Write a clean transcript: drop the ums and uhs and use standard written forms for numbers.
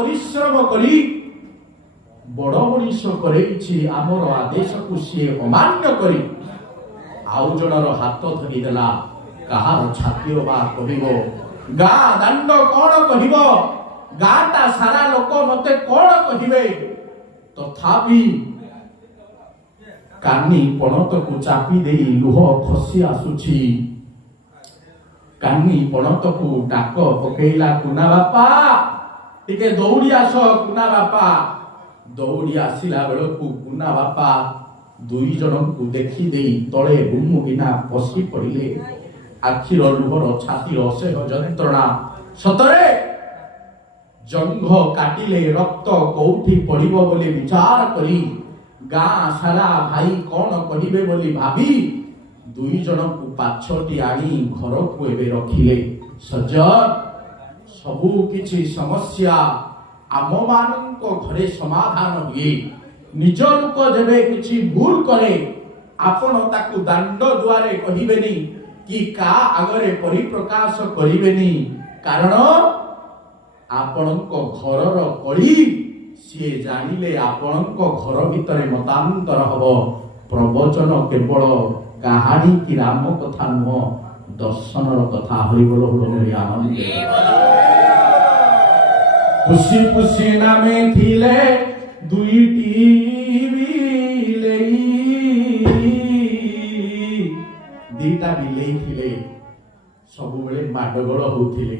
परिश्रम करी बड़ मनीष करेछि आमर आदेश को सी अमान्य करी आउ जनर हाथ धरिदेला कहार छाती बा कहबो गाँ दांड कौन कहबो गाँटा सारा लोक मते कौन कहिबे तथापि कानी पणत को चापी दे लुह खसी आसुछि कानी पणत को डाक पकेला कुना बापा टिके दौड़ी आस कुना बापा दौड़ी आसिला बेलकू कुना बापा दुई जन को देखी दे तले गुमुगिना पशी पड़िले आखिर लुहर छातीर असेह जंत्रणा सतरे जंघ काटिले रक्त कौठी पड़िबो बोली विचार करी गाँ सारा भाई कौन कहिबे बोली भाभी दुई जन को पाछटी आनी घर को एबे रखिले सज्जन सबु किछि समस्या आम मानक घरे समाधान हुए निज लोक जेबे किछि भूल करे आपण ताकू दांड द्वारे कहिबेनी कि का आगरे परिप्रकाश करिबेनी कारण आपणक घरर कली सी जानिले आपणक घर भितर मतांतर हब प्रवचन केवल कहानी की राम कथा नुह दर्शनर कथा हरिबोल हुलमेरी आनंद खुशी खुशी नामे थिले दुईटी बिलेई दीटा बिलेई थिले सबुबेले माडगोल होउथिले